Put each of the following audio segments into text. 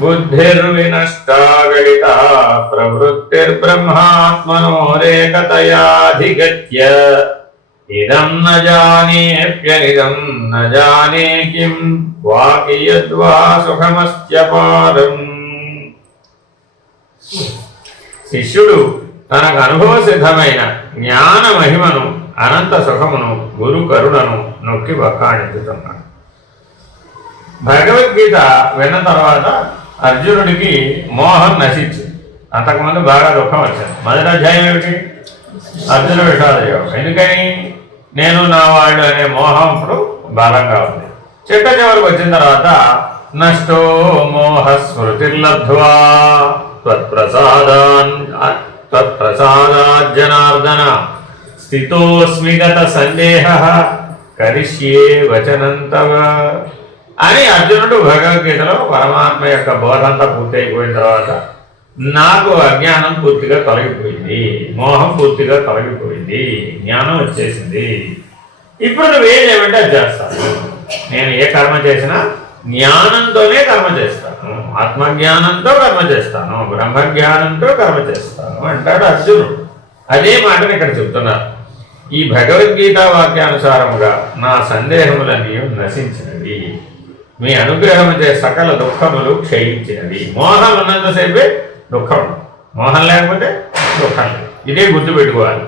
బుద్ధిర్వినష్టా గళితా ప్రవృత్తిర్బ్రహ్మాత్మనోరేకతయాధిగత్య ఇదం న జానేప్యనిదం న జానే కిం వాకియద్వా సుఖమస్త్యపారం. శిష్యుడు తనకు అనుభవ సిద్ధమైన జ్ఞాన మహిమను అనంత సుఖమును గురు కరుణను నొక్కి వక్కాణించుతున్నాడు. భగవద్గీత విన్న తర్వాత అర్జునుడికి మోహం నశించింది. అంతకుముందు బాగా దుఃఖం వచ్చింది. మొదటి అధ్యాయం ఏమిటి? అర్జున విషాద యోగం. ఎందుకని? నేను నా వాళ్ళు అనే మోహం ఇప్పుడు బలంగా ఉంది. చిట్ట చివరికి వచ్చిన తర్వాత నష్టో మోహ స్మృతిర్లబ్ధ్వా త్వత్ప్రసాదాజ్జనార్దన స్థితోస్మి గత సందేహ కరిష్యే వచనం తవ అని అర్జునుడు భగవద్గీతలో పరమాత్మ యొక్క బోధంతా పూర్తయిపోయిన తర్వాత నాకు అజ్ఞానం పూర్తిగా తొలగిపోయింది, మోహం పూర్తిగా తొలగిపోయింది, జ్ఞానం వచ్చేసింది. ఇప్పుడు నువ్వేం చేయమంటే అది చేస్తాను. నేను ఏ కర్మ చేసినా జ్ఞానంతోనే కర్మ చేస్తాను, ఆత్మజ్ఞానంతో కర్మ చేస్తాను, బ్రహ్మజ్ఞానంతో కర్మ చేస్తాను అంటాడు అర్జునుడు. అదే మాటను ఇక్కడ చెప్తున్నారు. ఈ భగవద్గీత వాక్యానుసారముగా నా సందేహములన్నీ నశించినవి, మీ అనుగ్రహం చే సకల దుఃఖములు క్షయించినవి. మోహం ఉన్నంతసేపే దుఃఖం, మోహం లేకపోతే దుఃఖం లేదు. ఇదే గుర్తుపెట్టుకోవాలి.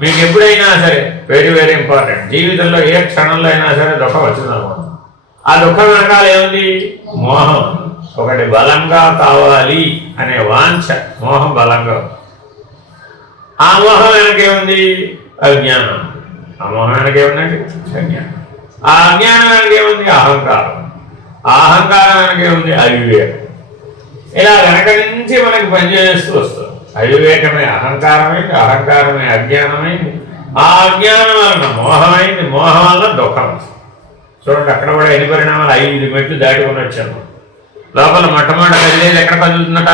మీకు ఎప్పుడైనా సరే వెరీ వెరీ ఇంపార్టెంట్, జీవితంలో ఏ క్షణంలో అయినా సరే దుఃఖం వచ్చిందనుకోండి, ఆ దుఃఖం వెనకాల ఏముంది? మోహం. ఒకటి బలంగా కావాలి అనే వాంఛ, మోహం బలంగా. ఆ మోహం వెనకేముంది? అజ్ఞానం. ఆ మోహం వెనకేముందండి? అజ్ఞానం. ఆ అజ్ఞానం వెనకేముంది? అహంకారం. ఆ అహంకారం వెనకేముంది? అవివేకం. ఇలా వెనక నుంచి మనకి పనిచేస్తూ వస్తుంది. అవివేకమే అహంకారమైంది, అహంకారమే అజ్ఞానమైంది, ఆ అజ్ఞానం వలన మోహమైంది, మోహం వలన దుఃఖం. చూడండి, అక్కడ కూడా ఎన్ని పరిణామాలు? 5 మెట్లు దాటుకుని వచ్చాము. లోపల మొట్టమొదట కదిలేది ఎక్కడ కదులుతుందట?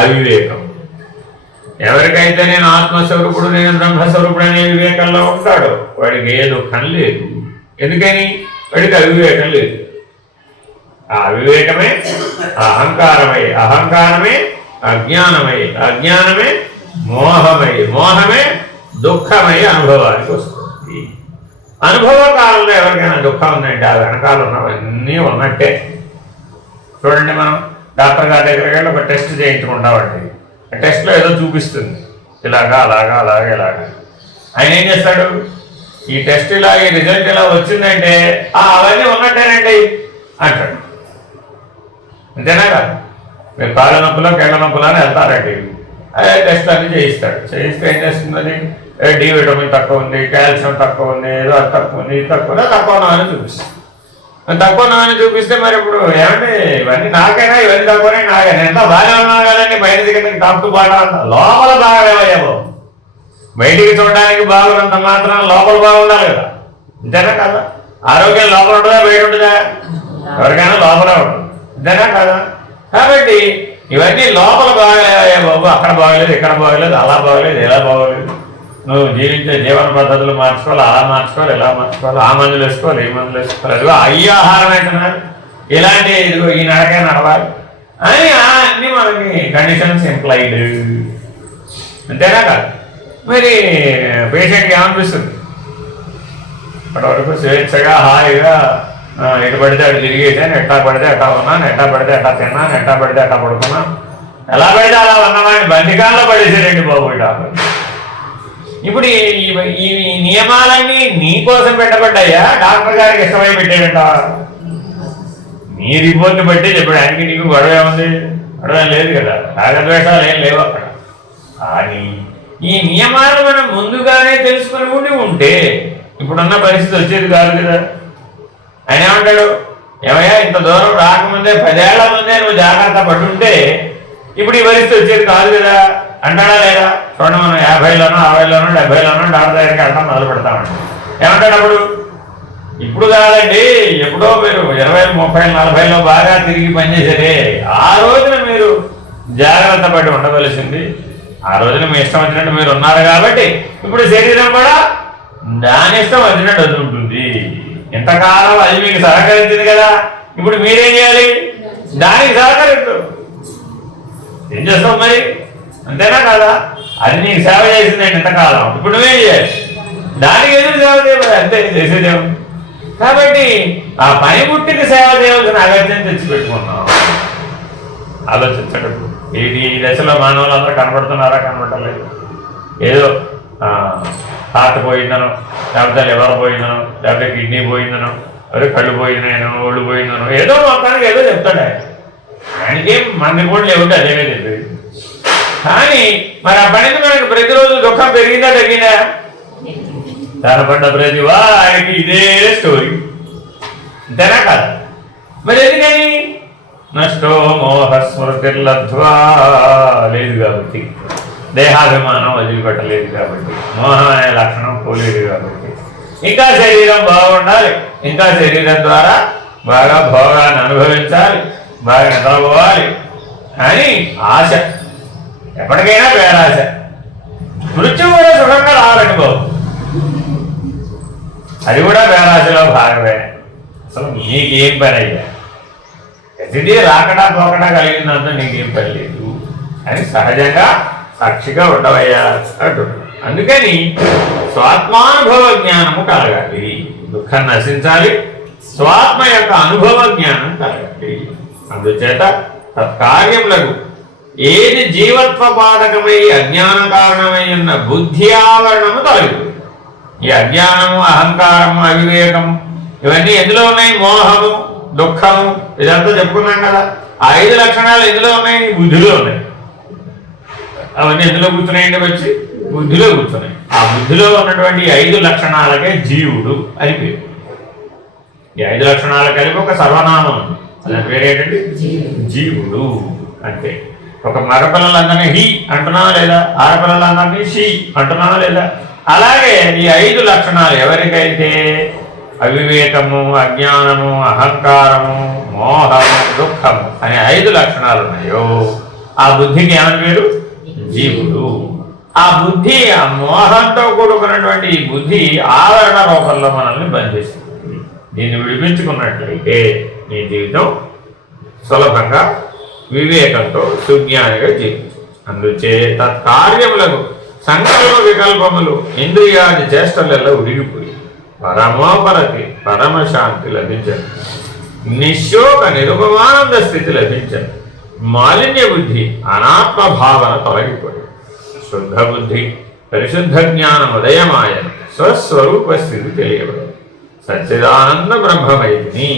అవివేకం. ఎవరికైతే నేను ఆత్మస్వరూపుడు, నేను బ్రహ్మస్వరూపుడు అనే వివేకంలో ఉంటాడో వాడికి ఏ దుఃఖం లేదు. ఎందుకని? వాడికి అవివేకం లేదు. ఆ అవివేకమే అహంకారమై, అహంకారమే అజ్ఞానమై, అజ్ఞానమే మోహమై, మోహమే దుఃఖమై అనుభవానికి వస్తుంది. అనుభవ కాలంలో ఎవరికైనా దుఃఖం ఉందంటే ఆ వెనకాల ఉన్నవన్నీ ఉన్నట్టే. చూడండి, మనం డాక్టర్ గారి దగ్గరికి వెళ్ళి ఒక టెస్ట్ చేయించుకుంటామండి. ఆ టెస్ట్లో ఏదో చూపిస్తుంది, ఇలాగా అలాగా అలాగా ఇలాగా. ఆయన ఏం చేస్తాడు? ఈ టెస్ట్ ఇలా, ఈ రిజల్ట్ ఇలా వచ్చిందంటే అవన్నీ ఉన్నట్టేనండి అంటాడు. అంతేనా కాదు? మీరు కాళ్ళ నొప్పులో కేళ్ళ నొప్పులో అని వెళ్తారండి, అదే టెస్ట్ అన్ని చేయిస్తాడు. చేయిస్తే ఏం చేస్తుందని? డి విటమిన్ తక్కువ ఉంది, కాల్షియం తక్కువ ఉంది, ఏదో అది తక్కువ ఉంది, ఇది తక్కువ తక్కువ ఉన్నామని చూపిస్తాం. తక్కువ ఉన్నామని చూపిస్తే మరి ఇప్పుడు ఏమంటే ఇవన్నీ నాకైనా, ఇవన్నీ తక్కువనే నాకైనా, ఎంత బాగా ఉన్నా కదండి బయట దిగడానికి టాప్ టు బాగా లోపల బాగాలేవయ్యాబో. బయటికి చూడడానికి బాగున్నంత మాత్రం లోపల బాగుండాలి కదా. అంతేనా కదా? ఆరోగ్యం లోపల ఉంటుందా బయట ఉంటుందా? ఎవరికైనా లోపలే ఉంటుంది. అంతేనా కదా? కాబట్టి ఇవన్నీ లోపల బాగాలేవయ్యా బాబు. అక్కడ బాగలేదు, ఇక్కడ బాగలేదు, అలా బాగలేదు, ఇలా బాగలేదు. నువ్వు జీవించే జీవన పద్ధతులు మార్చుకోవాలి, అలా మార్చుకోవాలి, ఇలా మార్చుకోవాలి, ఆ మందులు వేసుకోవాలి, ఈ మందులు వేసుకోవాలి, ఇదిగో అయ్యి ఆహారం అంటున్నారు, ఇలాంటి ఇదిగో ఈ నడకే నడవాలి అని అన్నీ మనకి కండిషన్స్ ఎంప్లాయిడ్. అంతేనా కాదు? మరి పేషెంట్కి ఏమనిపిస్తుంది? ఇప్పటివరకు స్వేచ్ఛగా హాయిగా ఎటు పడితే అటు తిరిగేసాను, ఎట్టా పడితే ఎట్టా ఉన్నాను, ఎట్టా పడితే ఎట్టా తిన్నాను, ఎట్టా పడితే ఎట్టా పడుకున్నాను, ఎలా పడితే అలా ఉన్నవాడిని బంధికాల్లో పడేసారండి బాబు డాక్టర్. ఇప్పుడు ఈ నియమాలన్నీ నీ కోసం పెట్టబడ్డాయా, డాక్టర్ గారికి ఇష్టమై పెట్టాడంట? నీ రిపోర్ట్ బట్టి చెప్పాడు. ఆయనకి నీకు గొడవ ఏముంది? గొడవ లేదు కదా, రాగద్వేషాలు ఏం లేవు అక్కడ. కానీ ఈ నియమాలు మనం ముందుగానే తెలుసుకుని ఉంటే ఇప్పుడున్న పరిస్థితి వచ్చేది కాదు కదా. ఆయన ఏమంటాడు? ఏమయ్యా, ఇంత దూరం రాకముందే 10 ఏళ్ల ముందే నువ్వు జాగ్రత్త పడుంటే ఇప్పుడు ఈ పరిస్థితి వచ్చేది కాదు కదా అంటాడా లేదా? చూడండి, మనం 50లోనో 60లోనో 70లోనో డాక్టర్ దగ్గరికి వెళ్ళడం మొదలు పెడతామండి. ఏమంటాడు అప్పుడు? ఇప్పుడు కాదండి, ఎప్పుడో మీరు 20, 30, 40లో బాగా తిరిగి పనిచేసేదే. ఆ రోజున మీరు జాగ్రత్త పడి ఉండవలసింది. ఆ రోజున మీ ఇష్టం వచ్చినట్టు మీరు ఉన్నారు కాబట్టి ఇప్పుడు శరీరం కూడా దాని ఇష్టం వచ్చినట్టు అది ఉంటుంది. ఇంతకాలం అది మీకు సహకరించింది కదా, ఇప్పుడు మీరేం చేయాలి? దానికి సహకరించాలి. పెడతావు, ఏం చేస్తావు మరి, అంతేనా కాదా? అది నీకు సేవ చేసిందండి ఎంతకాలం, ఇప్పుడు నువ్వేం చేయాలి, దానికి ఎదురు సేవ చేయాలి, అంతే చేసేదేమో. కాబట్టి ఆ పనిముట్టికి సేవ చేయవలసిన అగత్యం తెచ్చిపెట్టుకున్నాం. ఆలోచించకూడదు. ఈ దశలో మానవులందరూ కనబడుతున్నారా, కనబడలేదు. ఏదో హార్ట్ పోయిందనో, లేకపోతే లివర్ పోయిందనో, లేకపోతే కిడ్నీ పోయిందనో, ఎవరు కళ్ళు పోయిందనో, ఒళ్ళు పోయిందనో, ఏదో మొత్తానికి ఏదో చెప్తాడు ఆయన. ఆయనకేం మన కూడా లేవుంటే అదేమే చెప్పేది. కానీ మరి ఆ పనికి మనకి ప్రతిరోజు దుఃఖం పెరిగిందా తగ్గిందా? కనపడ్డ ప్రతి వారికి ఇదే స్టోరీ, అంతేనా కాదు? మరి ఎందుకని? నష్టో మోహ స్మృతిర్లబ్ధ్వా లేదు కాబట్టి, దేహాభిమానం వదిలిపెట్టలేదు కాబట్టి, మోహం అనే లక్షణం పోలేదు కాబట్టి, ఇంకా శరీరం బాగుండాలి, ఇంకా శరీరం ద్వారా బాగా భోగాన్ని అనుభవించాలి, బాగా నిద్రపోవాలి అని ఆశ, ఎప్పటికైనా పేరాశ. మృత్యు కూడా సుఖంగా రావాలండి బాబు, అది కూడా పేరాశలో భాగమే. అసలు నీకేం పని అయ్యా, ప్రతిదీ రాకడా పోకడా కలిగిందంతా నీకేం పని లేదు అని సహజంగా సాక్షిగా ఉండవయ్యా అంటున్నాడు. అందుకని స్వాత్మానుభవ జ్ఞానము కలగాలి, దుఃఖం నశించాలి, స్వాత్మ యొక్క అనుభవ జ్ఞానం కలగాలి. అందుచేత తత్కార్యములకు ఏది జీవత్వ పాదకమై అజ్ఞాన కారణమై ఉన్న బుద్ధి ఆవరణము తొలగిపోయింది. ఈ అజ్ఞానము, అహంకారము, అవివేకము ఇవన్నీ ఎందులో ఉన్నాయి? మోహము, దుఃఖము, ఇదంతా చెప్పుకున్నాం కదా. ఆ 5 లక్షణాలు ఎందులో ఉన్నాయి? బుద్ధిలో ఉన్నాయి. అవన్నీ ఎందులో కూర్చున్నాయండి? వచ్చి బుద్ధిలో కూర్చున్నాయి. ఆ బుద్ధిలో ఉన్నటువంటి 5 లక్షణాలకే జీవుడు అని పేరు. ఈ 5 లక్షణాలు కలిపి ఒక సర్వనామం ఉంది, దాని పేరు ఏంటంటే జీవుడు. అంటే ఒక మగపిల్లలందరినీ హి అంటున్నావా లేదా, ఆడపిల్లలందరినీ షీ అంటున్నావా లేదా? అలాగే ఈ 5 లక్షణాలు ఎవరికైతే అవివేకము, అజ్ఞానము, అహంకారము, మోహము, దుఃఖము అనే 5 లక్షణాలు ఉన్నాయో ఆ బుద్ధికి ఏమని పేరు? జీవుడు. ఆ బుద్ధి, ఆ మోహంతో కూడుకున్నటువంటి ఈ బుద్ధి ఆవరణ రూపంలో మనల్ని బంధిస్తుంది. దీన్ని విడిపించుకున్నట్లయితే నీ జీవితం సులభంగా వివేకంతో సుజ్ఞానిగా జీవించు. అందుచే తత్కార్యములకు సంకల్ప వికల్పములు ఇంద్రియాది చేష్టలలో ఉడిగిపోయి పరమోపరతి పరమశాంతి లభించదు, నిశోక నిరుపమానంద స్థితి లభించదు, మాలిన్య బుద్ధి అనాత్మ భావన తొలగిపోయి శుద్ధ బుద్ధి పరిశుద్ధ జ్ఞానం ఉదయమాయ స్వస్వరూప స్థితి తెలియబడదు. సచ్చిదానంద బ్రహ్మమైని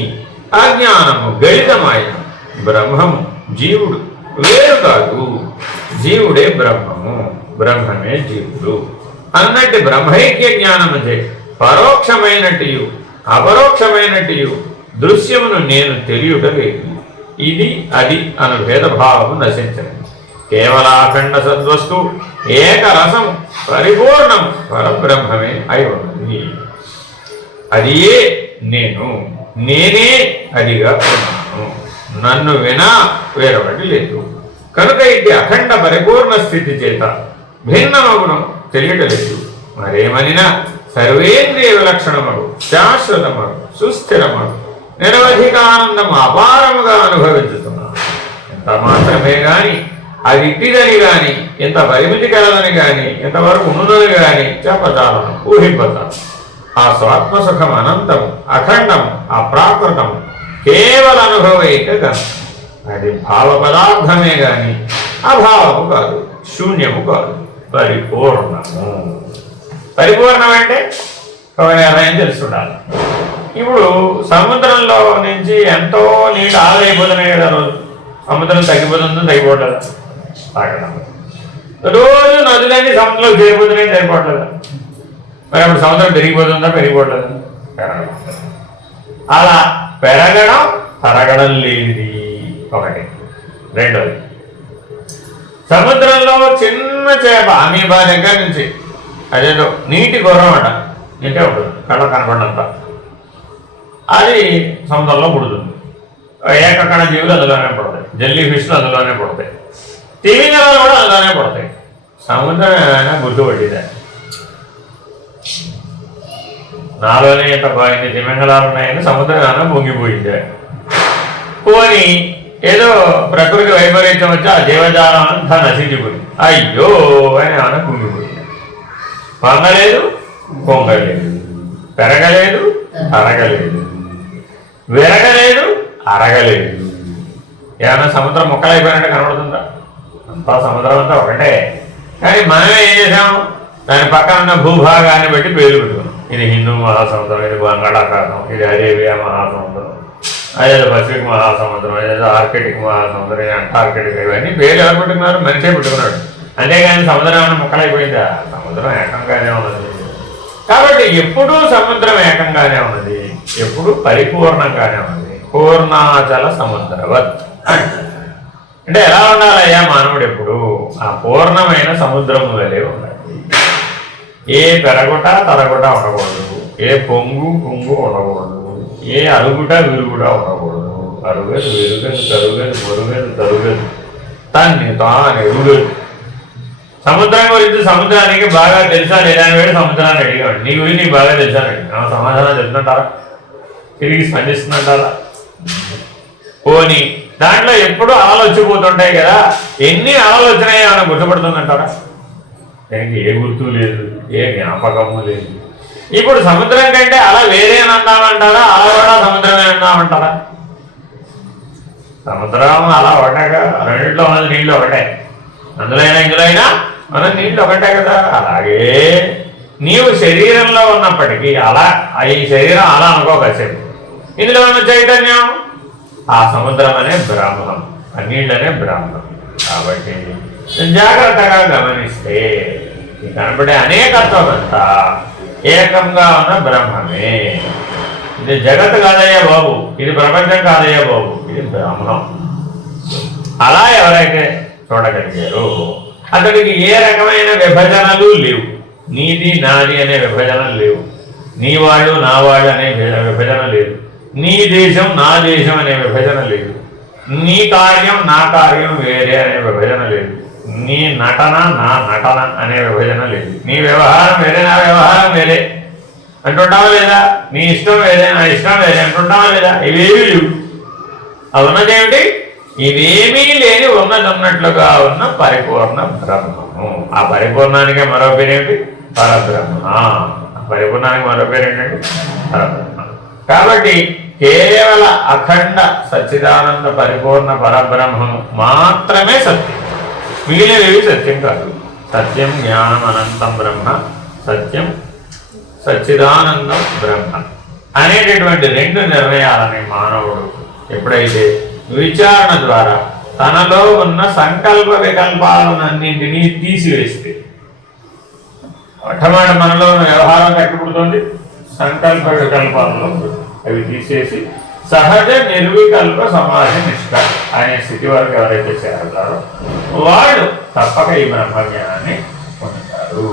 అజ్ఞానము గళితమాయ బ్రహ్మము జీవుడు వేరు కాదు, జీవుడే బ్రహ్మము, బ్రహ్మమే జీవుడు అన్నట్టు బ్రహ్మైక్య జ్ఞానము చే పరోక్షమైనట్టు అపరోక్షమైనట్టు దృశ్యమును నేను తెలియుట లేదు. ఇది అది అను భేదభావము నశించదు. కేవలాఖండ సద్వస్తు ఏకరసము పరిపూర్ణము పరబ్రహ్మమే అయి ఉన్నది. అదియే నేను, నేనే అదిగా ఉన్నాను, నన్ను వినా వేరొకటి లేదు. కనుక ఇటు అఖండ పరిపూర్ణ స్థితి చేత భిన్నమగును తెలియటలేదు. మరేమనినా సర్వేంద్రియ విలక్షణమగు శాశ్వతమగు సుస్థిరమగు నిరవధికానందము అపారముగా అనుభవించుతున్నాను. ఎంత మాత్రమే గాని అది ఇట్టిదని గాని, ఎంత పరిమితి కలదని గాని, ఎంతవరకు ఉన్నదని గాని చెప్పచాలను, ఊహింపచాలను. ఆ స్వాత్మసుఖం అనంతము, అఖండము, అప్రాకృతము, కేవల అనుభవైక గణం. అది భావ పదార్థమే గాని అభావము కాదు, శూన్యము కాదు, పరిపూర్ణము. పరిపూర్ణం అంటే ఒక నిర్ణయం తెలుసుండాలి. ఇప్పుడు సముద్రంలో నుంచి ఎంతో నీళ్ళు ఆవిరైపోతున్నాయి కదా, రోజు సముద్రం తగ్గిపోతుందో తగ్గిపోవట్లేదా? తాగడం రోజు నదులన్నీ సముద్రంలో చేరిపోతున్నాయి, సరిపోవట్లేదా? మరి అప్పుడు సముద్రం పెరిగిపోతుందా, పెరిగిపోవట్లేదా? పెరగడం. అలా పెరగడం తరగడం లేనిది ఒకటి. రెండోది, సముద్రంలో చిన్న చేప అమీబా దగ్గర నుంచి అదేదో నీటి గుర్రం అట ఇంటే ఉంటుంది, కళ్ళ కనపడినంత, అది సముద్రంలో పుడుతుంది. ఏకకణ జీవులు అందులోనే పడతాయి, జల్లీ ఫిష్లు అందులోనే పడతాయి, తిమింగలాలు కూడా అందులోనే పడతాయి. సముద్రం ఏమైనా గుర్తుపట్టిందా? నాలోనే ఇంత ఇన్ని తిమింగలాలు ఉన్నాయని సముద్రం ఏమైనా పొంగిపోయిందే? పోని ఏదో ప్రకృతి వైపరీత్యం వచ్చి ఆ జీవజాలం అంతా నశించిపోయింది. అయ్యో అని ఏమైనా కుంగిపోయింది. పొంగలేదు, పొంగలేదు, పెరగలేదు, అరగలేదు, విరగలేదు, అరగలేదు. ఏమైనా సముద్రం ముక్కలైపోయినట్టు కనబడుతుందా? అంతా సముద్రం అంతా ఒకటే. కానీ మనమే ఏం చేసాం, దాని పక్కన ఉన్న భూభాగాన్ని బట్టి పేర్లు పెట్టుకున్నాం. ఇది హిందూ మహాసముద్రం, ఇది బంగాళాఖాతం, ఇది అరేబియా మహాసముద్రం, అదేదో పసిఫిక్ మహాసముద్రం, అదేదో ఆర్కిటిక్ మహాసముద్రం, ఇది అంటార్కిటిక్. ఇవన్నీ పేర్లు ఎవరు పెట్టుకున్నారు? మనిషే పెట్టుకున్నాడు. అంతేగాని సముద్రం ఏమైనా ముక్కలైపోయిందా? సముద్రం ఏకంగానే ఉన్నది. కాబట్టి ఎప్పుడూ సముద్రం ఏకంగానే ఉన్నది, ఎప్పుడూ పరిపూర్ణంగానే ఉన్నది. పూర్ణాచల సముద్రవత్ అంటే ఎలా ఉండాలయ్యా మానవుడు? ఎప్పుడు ఆ పూర్ణమైన సముద్రము వలె ఉండాలి. ఏ పెరగుట తరగుట ఉండకూడదు, ఏ పొంగు పొంగు ఉండకూడదు, ఏ అరుగుట విరుగుట ఉండకూడదు. అరుగదు విరుగదు తరుగదు మొరుగదు తరుగదు తన్ని తాను ఎరుగదు. సముద్రం గురించి సముద్రానికి బాగా తెలుసా లేదా అని వేడి సముద్రాన్ని అడిగాడు. నీ గురించి నీకు బాగా తెలుసా అండి? సమాధానం తెలుసుకుంటారా? తిరిగి స్పందిస్తున్నట్టారా? పోనీ దాంట్లో ఎప్పుడు అలలు వచ్చిపోతుంటాయి కదా, ఎన్ని అలలు వచ్చినాయో ఏమైనా గుర్తుపడుతుందంటారా? దానికి ఏ గుర్తు లేదు, ఏ జ్ఞాపకము లేదు. ఇప్పుడు సముద్రం కంటే అలా వేరే అన్నామంటారా? అలా కూడా సముద్రమే అన్నామంటారా? సముద్రం అలా ఒకటేగా, రెండింటిలో ఉన్నది నీళ్ళు ఒకటే. అందులో అయినా ఇందులో అయినా మన నీళ్ళు ఒకటే కదా. అలాగే నీవు శరీరంలో ఉన్నప్పటికీ అలా ఈ శరీరం అలా అనుకో కాసేపు, ఇందులో ఉన్న చైతన్యం ఆ సముద్రం అనే బ్రహ్మం, ఆ నీళ్ళనే బ్రహ్మం. కాబట్టి జాగ్రత్తగా గమనిస్తే ఈ కనబడే అనేకత్వం అంతా ఏకంగా ఉన్న బ్రహ్మమే. ఇది జగత్ కాదయ్యా బాబు, ఇది ప్రపంచం కాదయ్యా బాబు, ఇది బ్రహ్మం. అలా ఎవరైతే చూడగలిగారు అతడికి ఏ రకమైన విభజనలు లేవు. నీది నాది అనే విభజనలు లేవు, నీ వాళ్ళు నా వాళ్ళు అనే విభజన లేదు, నీ దేశం నా దేశం అనే విభజన లేదు, నీ కార్యం నా కార్యం వేరే అనే విభజన లేదు, నీ నటన నా నటన అనే విభజన లేదు, నీ వ్యవహారం వేరే నా వ్యవహారం వేరే అంటుంటావా లేదా? నీ ఇష్టం వేరే నా ఇష్టం వేరే అంటుంటావా లేదా? ఇవేమీ లేవు. అది ఉన్నదేమిటి? ఇవేమీ లేని ఉన్నది ఉన్నట్లుగా ఉన్న పరిపూర్ణ బ్రహ్మము. ఆ పరిపూర్ణానికే మరో పేరేమిటి? పరబ్రహ్మ. ఆ పరిపూర్ణానికి మరో పేరేంటంటే పరబ్రహ్మ. కాబట్టి కేవల అఖండ సచ్చిదానంద పరిపూర్ణ పరబ్రహ్మము మాత్రమే సత్యం, మిగిలినవి సత్యం కాదు. సత్యం జ్ఞానం అనంతం బ్రహ్మ, సత్యం సచ్చిదానందం బ్రహ్మ అనేటటువంటి రెండు నిర్ణయాలని మానవుడు ఎప్పుడైతే విచారణ ద్వారా తనలో ఉన్న సంకల్ప వికల్పాలన్నింటినీ తీసివేస్తే, మొట్టమొదటి మనలో ఉన్న వ్యవహారం కట్టుబడుతుంది సంకల్ప వికల్పాలలో, అవి తీసేసి సహజ నిర్వికల్ప సమాధి నిష్ఠ అనే స్థితి వరకు ఎవరైతే చేరతారో వాళ్ళు తప్పక ఈ బ్రహ్మజ్ఞానాన్ని పొందుతారు.